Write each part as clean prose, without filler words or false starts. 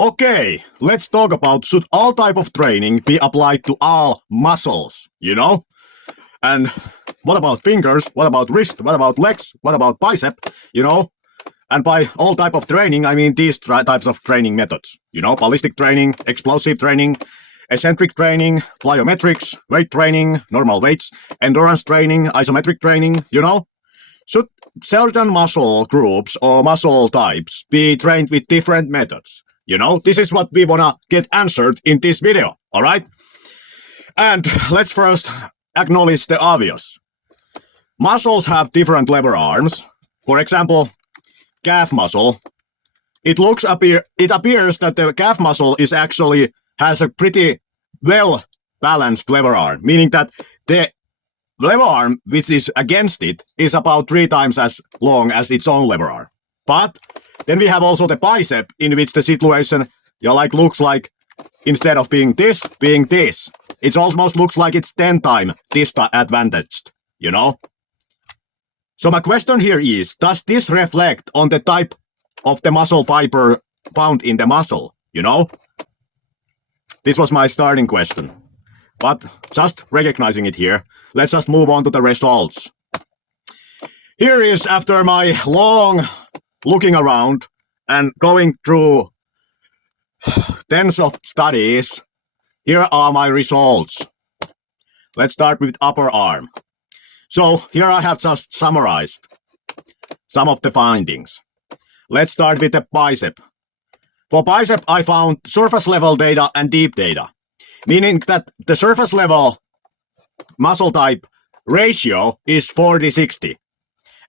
Okay, let's talk about should all type of training be applied to all muscles, And what about fingers? What about wrist? What about legs? What about bicep? And by all type of training, I mean these types of training methods. Ballistic training, explosive training, eccentric training, plyometrics, weight training, normal weights, endurance training, isometric training, Should certain muscle groups or muscle types be trained with different methods? This is what we wanna get answered in this video, alright? And let's first acknowledge the obvious. Muscles have different lever arms. For example, calf muscle. It appears that the calf muscle is actually has a pretty well balanced lever arm, meaning that the lever arm which is against it is about 3 times as long as its own lever arm. But then we have also the bicep, in which the situation looks like instead of being this, it almost looks like it's 10 times this advantaged, So my question here is, does this reflect on the type of the muscle fiber found in the muscle, This was my starting question. But just recognizing it here, let's just move on to the results. Here is after my long looking around and going through tens of studies, here are my results. Let's start with upper arm. So here I have just summarized some of the findings. Let's start with the bicep. For bicep, I found surface level data and deep data, meaning that the surface level muscle type ratio is 40-60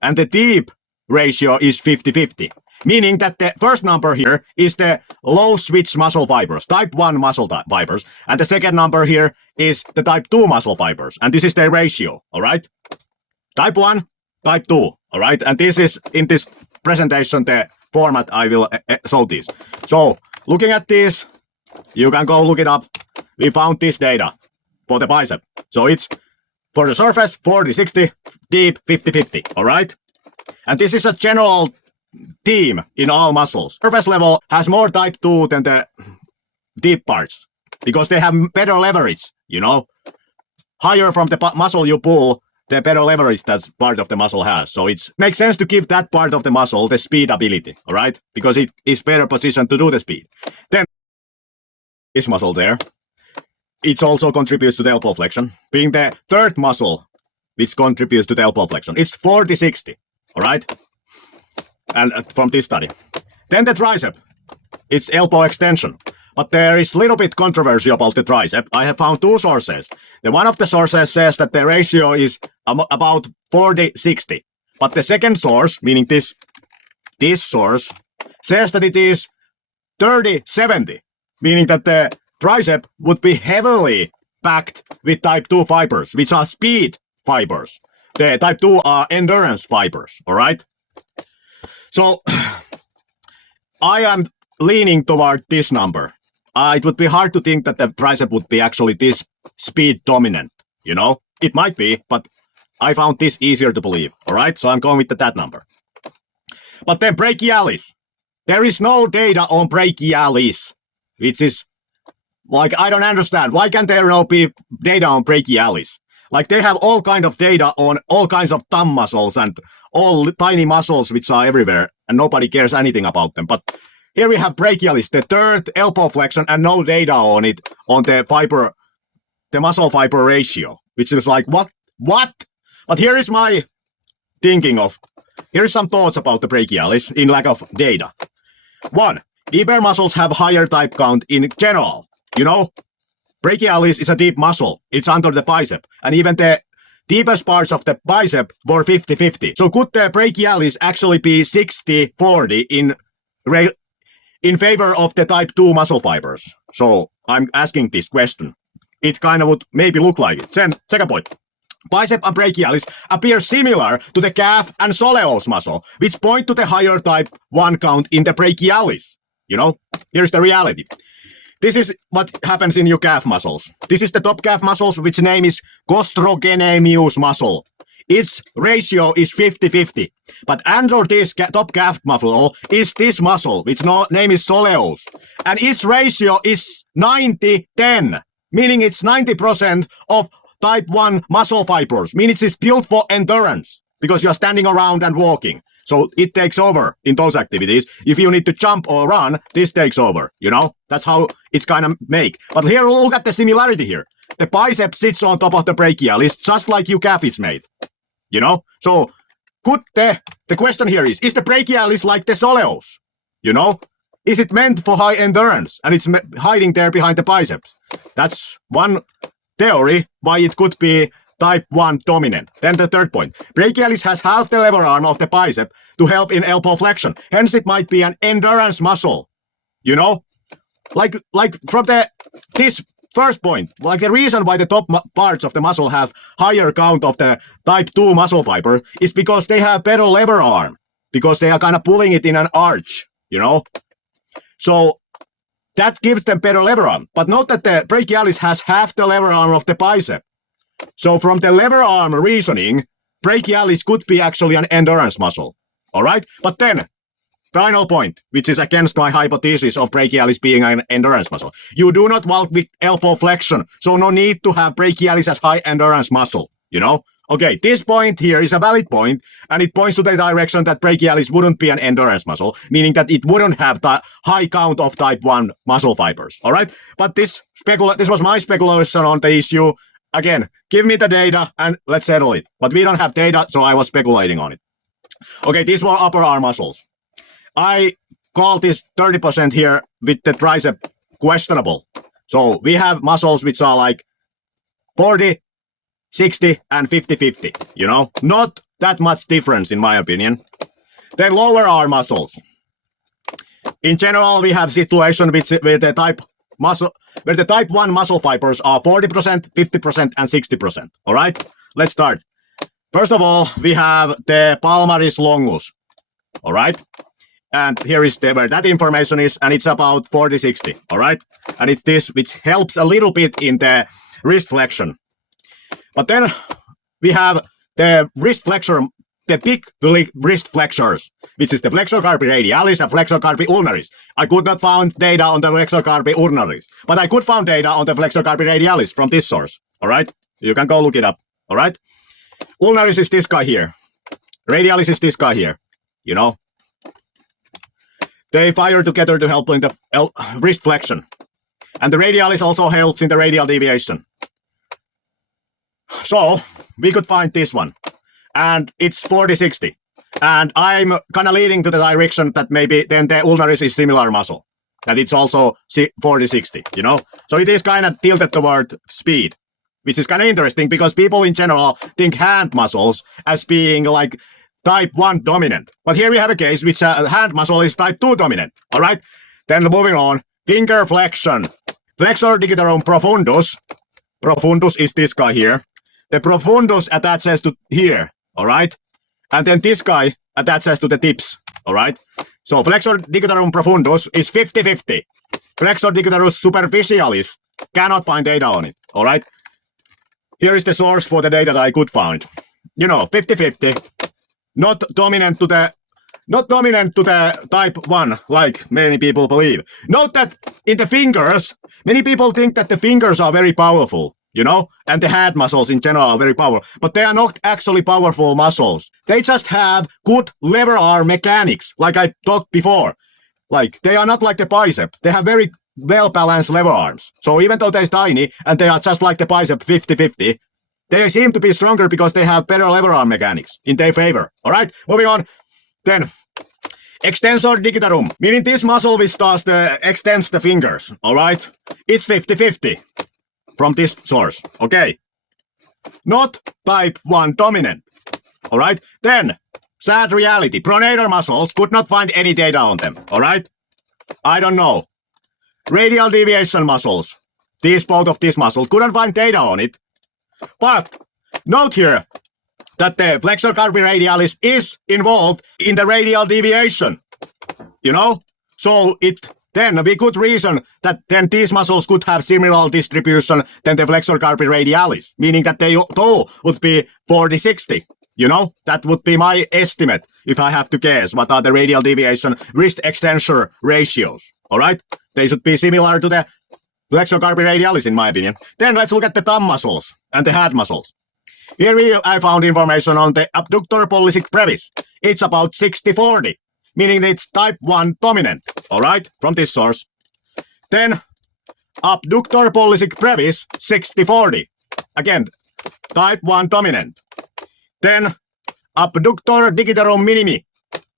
and the deep ratio is 50-50, meaning that the first number here is the low switch muscle fibers, type 1 muscle fibers, and the second number here is the type 2 muscle fibers, and this is the ratio, alright? Type 1, type 2, alright? And this is, in this presentation, the format I will show this. So, looking at this, you can go look it up. We found this data for the bicep. So it's for the surface 40-60, deep 50-50, alright? And this is a general theme in all muscles. Surface level has more type 2 than the deep parts because they have better leverage, Higher from the muscle you pull, the better leverage that part of the muscle has. So it makes sense to give that part of the muscle the speed ability, alright? Because it is better positioned to do the speed. Then this muscle there, it also contributes to the elbow flexion, being the third muscle which contributes to the elbow flexion. It's 40-60, alright? And from this study. Then the tricep, it's elbow extension. But there is little bit controversy about the tricep. I have found 2 sources. The one of the sources says that the ratio is about 40-60. But the second source, meaning this source, says that it is 30-70, meaning that the tricep would be heavily packed with type 2 fibers, which are speed fibers. The type 2 are endurance fibers, alright? So, I am leaning toward this number. It would be hard to think that the tricep would be actually this speed dominant, It might be, but I found this easier to believe, alright? So I'm going with that number. But then brachialis. There is no data on brachialis, which is, I don't understand. Why can't there not be data on brachialis? They have all kind of data on all kinds of thumb muscles and all tiny muscles which are everywhere, and nobody cares anything about them. But here we have brachialis, the third elbow flexion, and no data on it, on the muscle fiber ratio, which is like, what? But here is my here's some thoughts about the brachialis in lack of data. 1, deeper muscles have higher type count in general, Brachialis is a deep muscle. It's under the bicep. And even the deepest parts of the bicep were 50-50. So could the brachialis actually be 60-40 in favor of the type 2 muscle fibers? So I'm asking this question. It kind of would maybe look like it. Then, second point. Bicep and brachialis appear similar to the calf and soleus muscle, which point to the higher type 1 count in the brachialis. Here's the reality. This is what happens in your calf muscles. This is the top calf muscles, which name is gastrocnemius muscle. its ratio is 50-50. But under this top calf muscle is this muscle, which name is soleus. And its ratio is 90-10, meaning it's 90% of type 1 muscle fibers, meaning it's built for endurance because you're standing around and walking. So it takes over in those activities. If you need to jump or run, this takes over, you know? That's how it's kind of make. But here, look at the similarity here. The bicep sits on top of the brachialis, just like your calf is made, you know? So the question here is the brachialis like the soleus, you know? Is it meant for high endurance and it's hiding there behind the biceps? That's one theory why it could be type 1 dominant. Then the third point. Brachialis has half the lever arm of the bicep to help in elbow flexion. Hence it might be an endurance muscle. You know? Like from this first point, like the reason why the top parts of the muscle have higher count of the type 2 muscle fiber is because they have better lever arm. Because they are kind of pulling it in an arch, you know? So that gives them better lever arm. But note that the brachialis has half the lever arm of the bicep. So from the lever arm reasoning, brachialis could be actually an endurance muscle. All right? But then, final point, which is against my hypothesis of brachialis being an endurance muscle. You do not walk with elbow flexion, so no need to have brachialis as high endurance muscle, you know? Okay, this point here is a valid point, and it points to the direction that brachialis wouldn't be an endurance muscle, meaning that it wouldn't have the high count of type 1 muscle fibers. All right? But this was my speculation on the issue. Again, give me the data and let's settle it. But we don't have data, so I was speculating on it. Okay, these were upper arm muscles. I call this 30% here with the tricep questionable. So we have muscles which are like 40, 60, and 50-50. You know, not that much difference in my opinion. Then lower arm muscles. In general, we have situation with the type muscle, where the type 1 muscle fibers are 40%, 50%, and 60%. All right, let's start. First of all, we have the palmaris longus. All right, and here is where that information is, and it's about 40-60. All right, and it's this which helps a little bit in the wrist flexion. But then we have the wrist flexor, the big wrist flexors, which is the flexor carpi radialis and flexor carpi ulnaris. I could not find data on the flexor carpi ulnaris, but I could find data on the flexor carpi radialis from this source. All right, you can go look it up. All right, ulnaris is this guy here, radialis is this guy here. You know, they fire together to help in the wrist flexion, and the radialis also helps in the radial deviation. So we could find this one. And it's 40-60. And I'm kind of leading to the direction that maybe then the ulnaris is similar muscle. That it's also 40-60, you know? So it is kind of tilted toward speed, which is kind of interesting because people in general think hand muscles as being like type 1 dominant. But here we have a case which hand muscle is type 2 dominant, all right? Then moving on, finger flexion. Flexor digitorum profundus. Profundus is this guy here. The profundus attaches to here. All right, and then this guy attaches to the tips. All right, so flexor digitorum profundus is 50-50. Flexor digitorum superficialis cannot find data on it. All right, here is the source for the data that I could find. You know, 50-50, not dominant to the type 1 like many people believe. Note that in the fingers, many people think that the fingers are very powerful. You know, and the hand muscles in general are very powerful, but they are not actually powerful muscles. They just have good lever arm mechanics, like I talked before. Like, they are not like the biceps. They have very well-balanced lever arms. So even though they're tiny, and they are just like the bicep 50-50, they seem to be stronger because they have better lever arm mechanics in their favor. All right, moving on. Then, extensor digitorum, meaning this muscle which extends the fingers. All right, it's 50-50. From this source, okay? Not type 1 dominant, all right? Then, sad reality, pronator muscles could not find any data on them, all right? I don't know. Radial deviation muscles, both of these muscles, couldn't find data on it. But, note here that the flexor carpi radialis is involved in the radial deviation, you know? So it then we could reason that then these muscles could have similar distribution than the flexor carpi radialis, meaning that they too would be 40-60. You know, that would be my estimate if I have to guess what are the radial deviation wrist extensor ratios. All right? They should be similar to the flexor carpi radialis in my opinion. Then let's look at the thumb muscles and the hand muscles. Here I found information on the abductor pollicis brevis. It's about 60-40, meaning it's type 1 dominant, all right, from this source. Then abductor pollicis brevis 60-40, again, type 1 dominant. Then abductor digitorum minimi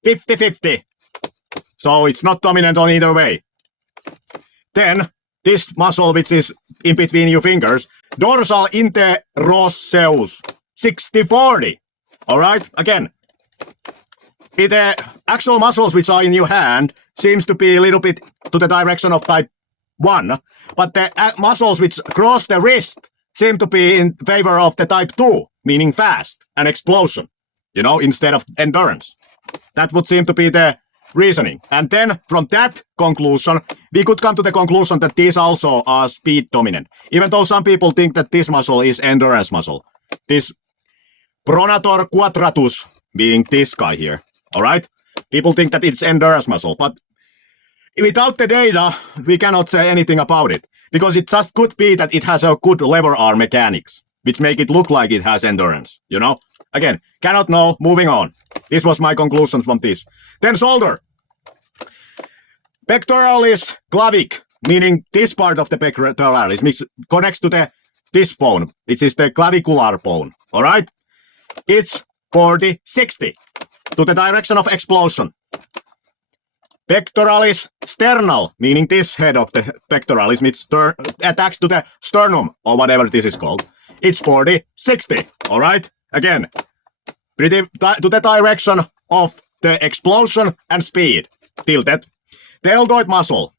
50-50, so it's not dominant on either way. Then this muscle which is in between your fingers, dorsal interosseus 60-40, all right, again. The actual muscles which are in your hand seems to be a little bit to the direction of type 1, but the muscles which cross the wrist seem to be in favor of the type 2, meaning fast and explosion, you know, instead of endurance. That would seem to be the reasoning. And then from that conclusion, we could come to the conclusion that these also are speed dominant, even though some people think that this muscle is endurance muscle. This pronator quadratus being this guy here. All right? People think that it's endurance muscle, but without the data, we cannot say anything about it, because it just could be that it has a good lever arm mechanics, which make it look like it has endurance, you know? Again, cannot know, moving on. This was my conclusion from this. Then shoulder. Pectoralis clavic, meaning this part of the pectoralis, which connects to this bone, which is the clavicular bone, all right? It's 40-60. To the direction of explosion. Pectoralis sternal, meaning this head of the pectoralis, which attacks to the sternum, or whatever this is called. It's 40-60, all right? Again, pretty to the direction of the explosion and speed, tilted. Deltoid muscle,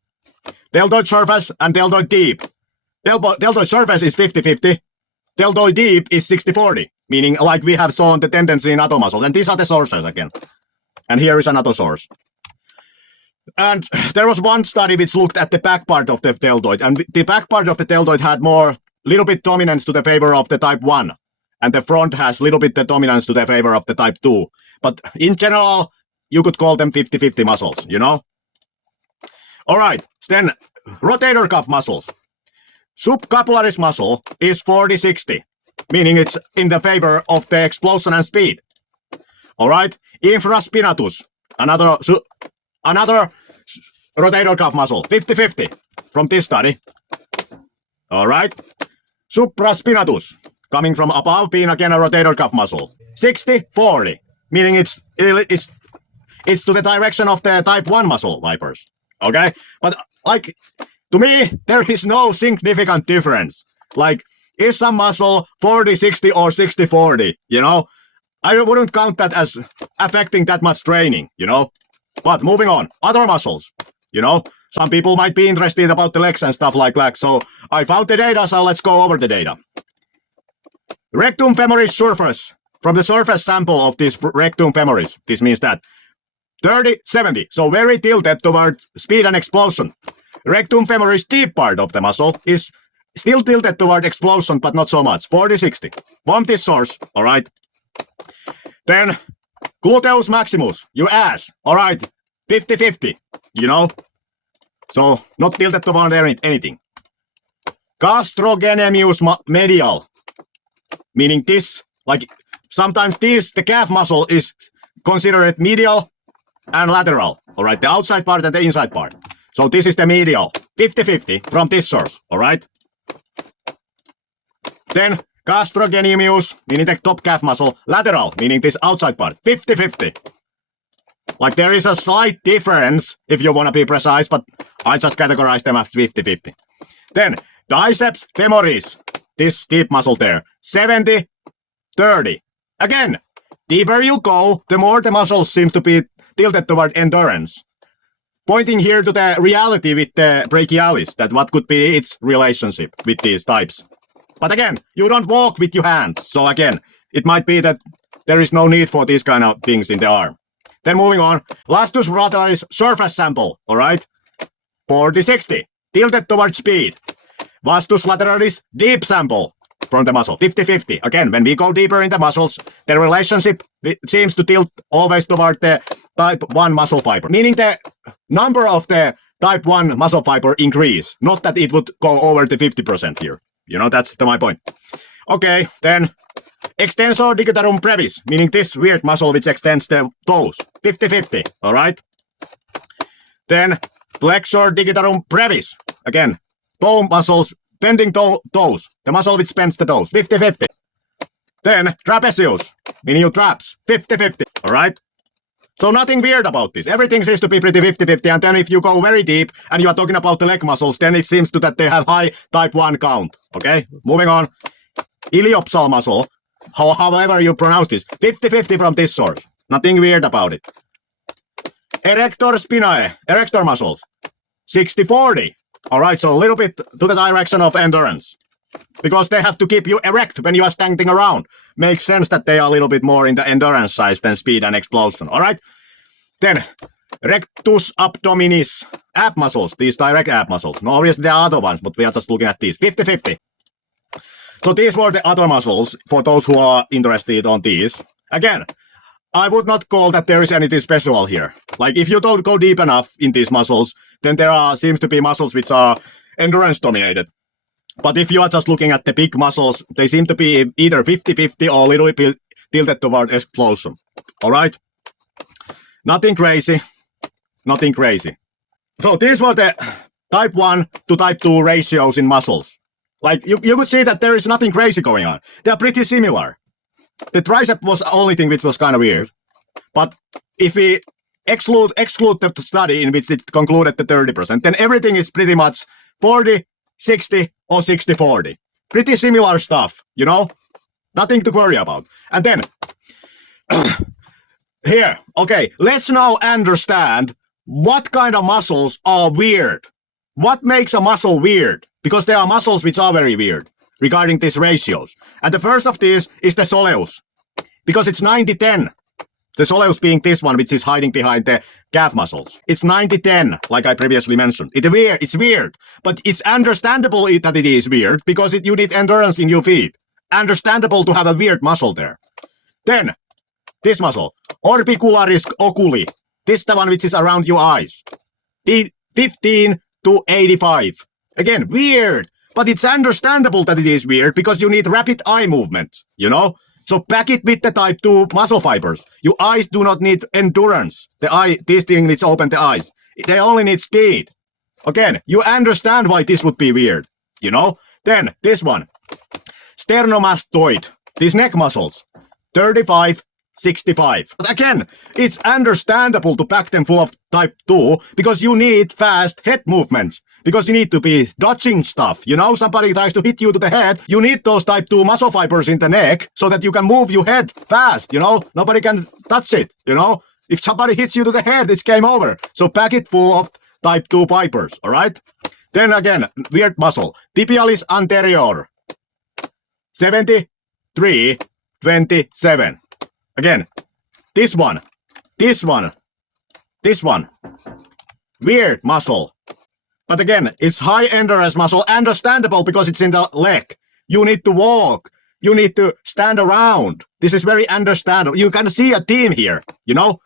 deltoid surface and deltoid deep. Deltoid surface is 50-50, deltoid deep is 60-40. Meaning, like we have shown the tendency in other muscles. And these are the sources again. And here is another source. And there was one study which looked at the back part of the deltoid. And the back part of the deltoid had little bit dominance to the favor of the type 1. And the front has little bit the dominance to the favor of the type 2. But in general, you could call them 50-50 muscles, you know? All right. Then rotator cuff muscles. Subscapularis muscle is 40-60. Meaning it's in the favor of the explosion and speed. All right? Infraspinatus, another rotator cuff muscle, 50-50 from this study. All right? Supraspinatus, coming from above, being again a rotator cuff muscle, 60-40, meaning it's to the direction of the type 1 muscle vipers. Okay? But like, to me, there is no significant difference. Like, is some muscle 40-60 or 60-40, you know? I wouldn't count that as affecting that much training, you know? But moving on, other muscles, you know? Some people might be interested about the legs and stuff like that, so I found the data, so let's go over the data. Rectum femoris surface, from the surface sample of this rectum femoris, this means that 30-70, so very tilted toward speed and explosion. Rectum femoris deep part of the muscle is still tilted toward explosion, but not so much. 40-60. From this source, all right? Then, gluteus maximus, your ass, all right? 50-50, you know? So, not tilted toward anything. Gastrocnemius medial, meaning this, like, sometimes the calf muscle is considered medial and lateral, all right? The outside part and the inside part. So, this is the medial, 50-50 from this source, all right? Then gastrocnemius, meaning the top calf muscle, lateral, meaning this outside part, 50-50. Like there is a slight difference if you want to be precise, but I just categorize them as 50-50. Then biceps femoris, this deep muscle there, 70-30. Again, deeper you go, the more the muscles seem to be tilted toward endurance. Pointing here to the reality with the brachialis, that what could be its relationship with these types. But again, you don't walk with your hands. So again, it might be that there is no need for these kind of things in the arm. Then moving on, lastus rotalis surface sample, all right? 40-60, tilted towards speed. Vastus lateralis, deep sample from the muscle, 50-50. Again, when we go deeper in the muscles, the relationship seems to tilt always toward the type 1 muscle fiber, meaning the number of the type 1 muscle fiber increase, not that it would go over the 50% here. You know, that's my point. Okay, then extensor digitorum brevis, meaning this weird muscle which extends the toes, 50-50, all right? Then flexor digitorum brevis, again, toe muscles, bending toes, the muscle which bends the toes, 50-50. Then trapezius, meaning you traps, 50-50, all right? So nothing weird about this. Everything seems to be pretty 50-50, and then if you go very deep and you are talking about the leg muscles, then it seems to that they have high type 1 count, okay? Moving on. Iliopsal muscle, however you pronounce this, 50-50 from this source. Nothing weird about it. Erector spinae, erector muscles, 60-40. Alright, so a little bit to the direction of endurance. Because they have to keep you erect when you are standing around. Makes sense that they are a little bit more in the endurance size than speed and explosion. Alright? Then, rectus abdominis, ab muscles, these direct ab muscles. No, obviously there are other ones, but we are just looking at these. 50-50. So these were the other muscles, for those who are interested on these. Again, I would not call that there is anything special here. Like, if you don't go deep enough in these muscles, then there seems to be muscles which are endurance dominated. But if you are just looking at the big muscles, they seem to be either 50-50 or a little bit tilted toward explosion. Alright? Nothing crazy. Nothing crazy. So these were the type 1 to type 2 ratios in muscles. Like, you could see that there is nothing crazy going on. They are pretty similar. The tricep was the only thing which was kind of weird. But if we exclude the study in which it concluded the 30%, then everything is pretty much 40, 60, or 60-40. Pretty similar stuff, you know? Nothing to worry about. And then, here, okay, let's now understand what kind of muscles are weird. What makes a muscle weird? Because there are muscles which are very weird regarding these ratios. And the first of these is the soleus. Because it's 90-10. The soleus being this one which is hiding behind the calf muscles. It's 90-10, like I previously mentioned. It's weird, but it's understandable that it is weird because you need endurance in your feet. Understandable to have a weird muscle there. Then, this muscle, orbicularis oculi. This is the one which is around your eyes. 15 to 85. Again, weird, but it's understandable that it is weird because you need rapid eye movements, you know? So back it with the type 2 muscle fibers. Your eyes do not need endurance. This thing needs to open the eyes. They only need speed. Again, you understand why this would be weird, you know? Then, this one. Sternomastoid. These neck muscles. 35, 65. But again, it's understandable to pack them full of type 2 because you need fast head movements. Because you need to be dodging stuff. You know, somebody tries to hit you to the head. You need those type 2 muscle fibers in the neck so that you can move your head fast, you know? Nobody can touch it, you know? If somebody hits you to the head, it's game over. So pack it full of type 2 fibers, alright? Then again, weird muscle. Tibialis anterior. 73, 27. Again, this one. Weird muscle. But again, it's high endurance muscle, understandable because it's in the leg. You need to walk. You need to stand around. This is very understandable. You can see a team here, you know?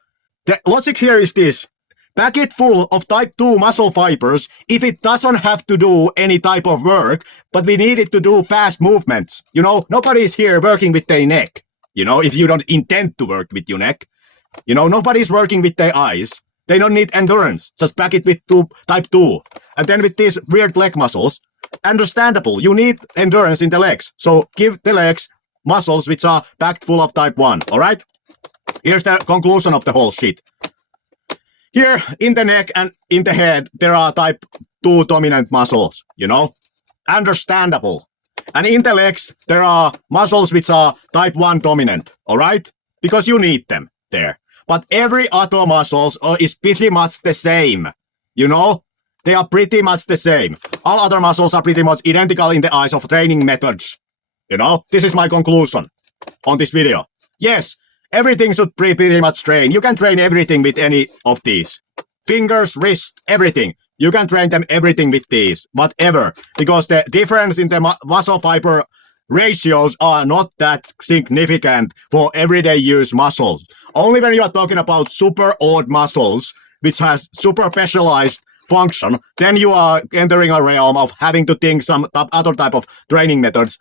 The logic here is this. Pack it full of type 2 muscle fibers if it doesn't have to do any type of work, but we need it to do fast movements. You know, nobody's here working with their neck. You know, if you don't intend to work with your neck. You know, nobody's working with their eyes. They don't need endurance. Just pack it with type 2. And then with these weird leg muscles, understandable. You need endurance in the legs. So give the legs muscles which are packed full of type 1. Alright? Here's the conclusion of the whole shit. Here, in the neck and in the head, there are type 2 dominant muscles. You know? Understandable. And in the legs, there are muscles which are type 1 dominant. Alright? Because you need them there. But every other muscles is pretty much the same. You know? They are pretty much the same. All other muscles are pretty much identical in the eyes of training methods. You know? This is my conclusion on this video. Yes, everything should pretty much train. You can train everything with any of these. fingers, wrists, everything. You can train them everything with these, whatever, because the difference in the muscle fiber ratios are not that significant for everyday use muscles. Only when you are talking about super odd muscles, which has super specialized function, then you are entering a realm of having to think some other type of training methods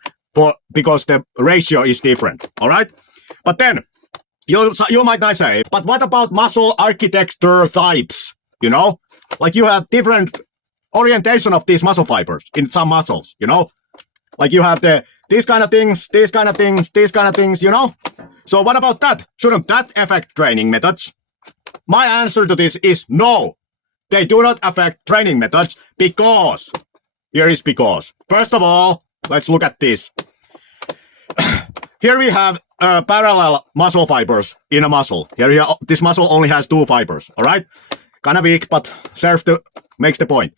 because the ratio is different. All right, but then you might not say, but what about muscle architecture types? You know, like you have different orientation of these muscle fibers in some muscles. You know, like you have these kind of things, these kind of things, these kind of things. You know, so what about that? Shouldn't that affect training methods? My answer to this is no. They do not affect training methods because, here is because. First of all, let's look at this. Here we have parallel muscle fibers in a muscle. Here, this muscle only has 2 fibers, all right? Kind of weak, but makes the point.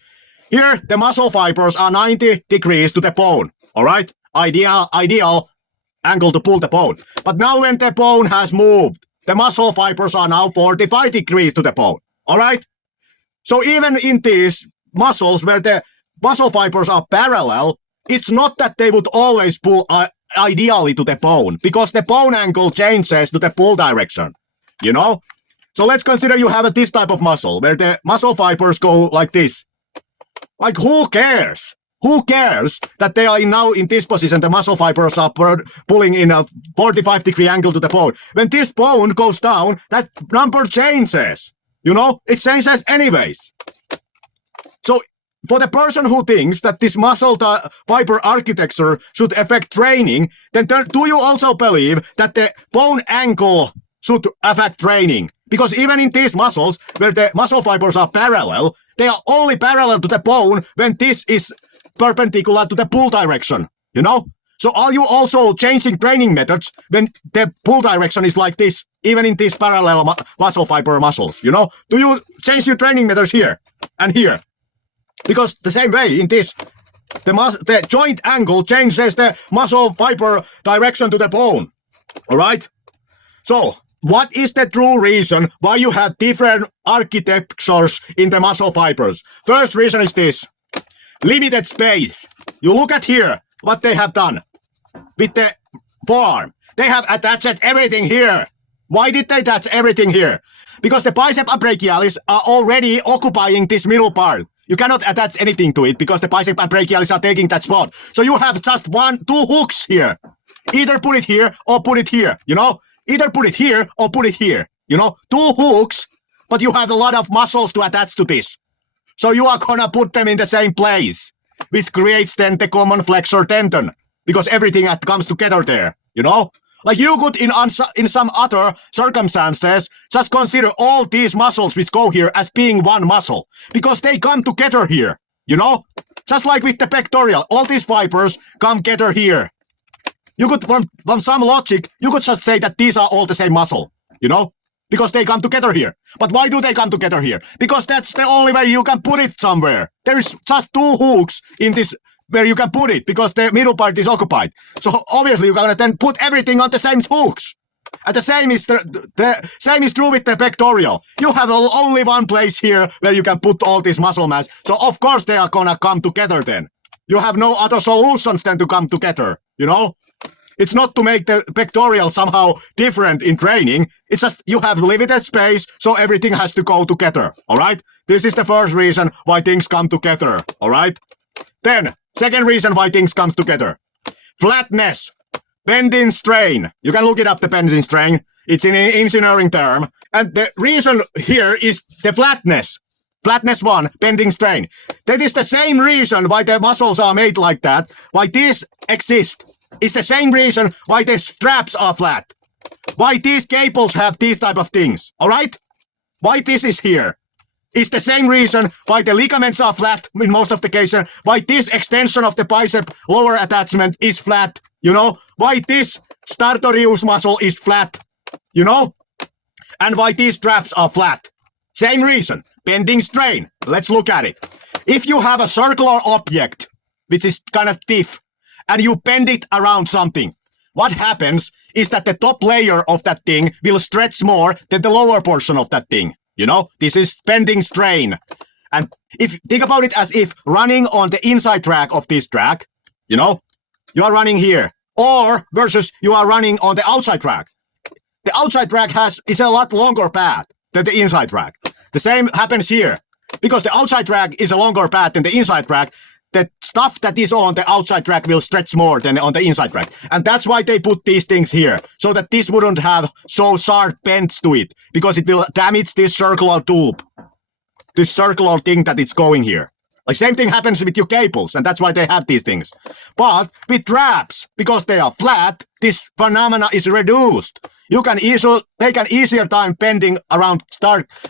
Here, the muscle fibers are 90 degrees to the bone, all right? Ideal angle to pull the bone. But now when the bone has moved, the muscle fibers are now 45 degrees to the bone, all right? So even in these muscles where the muscle fibers are parallel, it's not that they would always pull ideally to the bone, because the bone angle changes to the pull direction, you know? So let's consider you have this type of muscle where the muscle fibers go like this. Like, who cares? Who cares that they are now in this position, the muscle fibers are pulling in a 45-degree angle to the bone. When this bone goes down, that number changes. You know, it changes anyways. So for the person who thinks that this muscle fiber architecture should affect training, then do you also believe that the bone angle should affect training? Because even in these muscles, where the muscle fibers are parallel, they are only parallel to the bone when this is perpendicular to the pull direction, you know? So are you also changing training methods when the pull direction is like this, even in these parallel muscle fiber muscles, you know? Do you change your training methods here and here? Because the same way in this, the joint angle changes the muscle fiber direction to the bone, all right? So what is the true reason why you have different architectures in the muscle fibers? First reason is this: limited space. You look at here, what they have done with the forearm. They have attached everything here. Why did they attach everything here? Because the bicep and brachialis are already occupying this middle part. You cannot attach anything to it because the bicep and brachialis are taking that spot. So you have just 2 hooks here. Either put it here or put it here, you know? Either put it here or put it here, you know? 2 hooks, but you have a lot of muscles to attach to this. So you are gonna put them in the same place, which creates then the common flexor tendon, because everything comes together there, you know? Like you could, in some other circumstances, just consider all these muscles which go here as being one muscle, because they come together here, you know? Just like with the pectoral, all these fibers come together here. You could, from some logic, you could just say that these are all the same muscle, you know? Because they come together here. But why do they come together here? Because that's the only way you can put it somewhere. There is just 2 hooks in this where you can put it, because the middle part is occupied. So obviously you're gonna then put everything on the same hooks. And the same is the same is true with the pectoral. You have only one place here where you can put all this muscle mass. So of course they are gonna come together then. You have no other solutions than to come together, you know? It's not to make the pectoral somehow different in training. It's just you have limited space, so everything has to go together, all right? This is the first reason why things come together, all right? Then, second reason why things come together. Flatness. Bending strain. You can look it up, the bending strain. It's an engineering term. And the reason here is the flatness. Flatness 1, bending strain. That is the same reason why the muscles are made like that, why these exist. It's the same reason why the straps are flat. Why these cables have these type of things, alright? Why this is here. It's the same reason why the ligaments are flat in most of the cases, why this extension of the bicep lower attachment is flat, you know? Why this sartorius muscle is flat, you know? And why these straps are flat. Same reason, bending strain. Let's look at it. If you have a circular object, which is kind of stiff, and you bend it around something, what happens is that the top layer of that thing will stretch more than the lower portion of that thing. You know, this is bending strain. And if think about it as if running on the inside track of this track, you know, you are running here, or versus you are running on the outside track. The outside track is a lot longer path than the inside track. The same happens here. Because the outside track is a longer path than the inside track, the stuff that is on the outside track will stretch more than on the inside track. And that's why they put these things here, so that this wouldn't have so sharp bends to it, because it will damage this circular tube, this circular thing that it's going here. The same thing happens with your cables, and that's why they have these things. But with traps, because they are flat, this phenomena is reduced. You can take an easier time bending around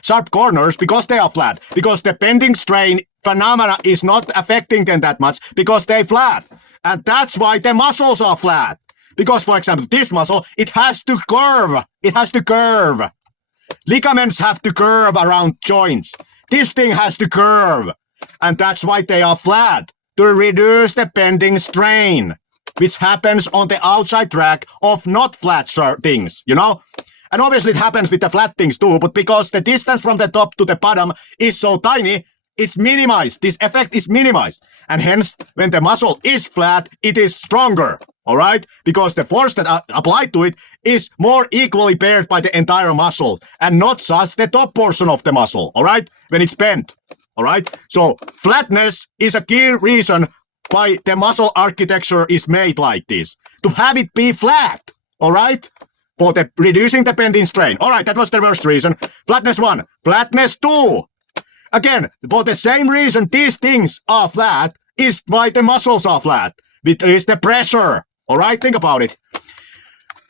sharp corners because they are flat. Because the bending strain phenomena is not affecting them that much because they're flat. And that's why the muscles are flat. Because, for example, this muscle, it has to curve. It has to curve. Ligaments have to curve around joints. This thing has to curve. And that's why they are flat. To reduce the bending strain, which happens on the outside track of not flat things, you know? And obviously it happens with the flat things too, but because the distance from the top to the bottom is so tiny, it's minimized. This effect is minimized. And hence, when the muscle is flat, it is stronger, all right? Because the force that applied to it is more equally paired by the entire muscle and not just the top portion of the muscle, all right? When it's bent, all right? So flatness is a key reason why the muscle architecture is made like this. To have it be flat, all right? For the reducing the bending strain. All right, that was the first reason. Flatness 1. Flatness 2. Again, for the same reason these things are flat is why the muscles are flat. It is the pressure. All right, think about it.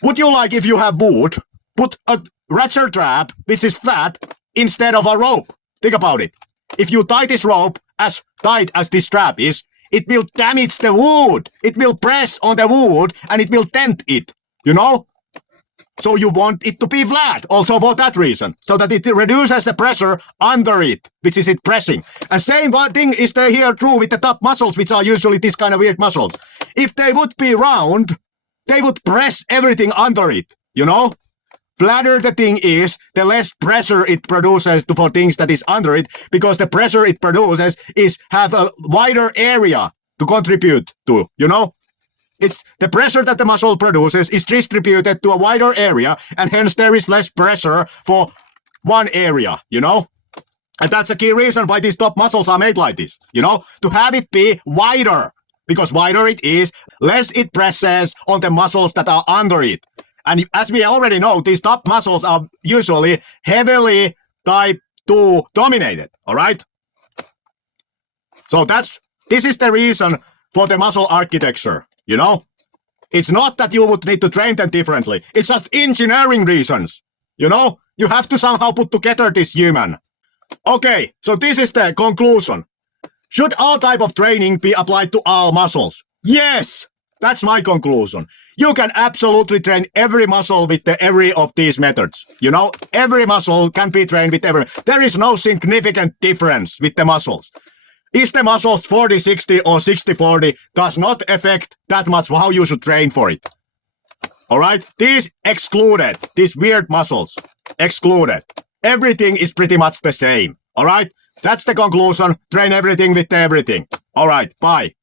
Would you like, if you have wood, put a ratchet trap which is flat instead of a rope? Think about it. If you tie this rope as tight as this trap is, it will damage the wood. It will press on the wood and it will dent it, you know? So you want it to be flat also for that reason, so that it reduces the pressure under it, which is it pressing. And same thing is here true with the top muscles, which are usually this kind of weird muscles. If they would be round, they would press everything under it, you know? Flatter the thing is, the less pressure it produces for things that is under it, because the pressure it produces have a wider area to contribute to, you know? It's the pressure that the muscle produces is distributed to a wider area, and hence there is less pressure for one area, you know? And that's a key reason why these top muscles are made like this, you know? To have it be wider, because wider it is, less it presses on the muscles that are under it. And as we already know, these top muscles are usually heavily type 2 dominated, all right? So this is the reason for the muscle architecture, you know? It's not that you would need to train them differently. It's just engineering reasons, you know? You have to somehow put together this human. Okay, so this is the conclusion. Should all type of training be applied to all muscles? Yes! That's my conclusion. You can absolutely train every muscle with every of these methods. You know, every muscle can be trained with every. There is no significant difference with the muscles. Is the muscles 40-60 or 60-40 does not affect that much how you should train for it. All right? These excluded. These weird muscles excluded. Everything is pretty much the same. All right? That's the conclusion. Train everything with everything. All right. Bye.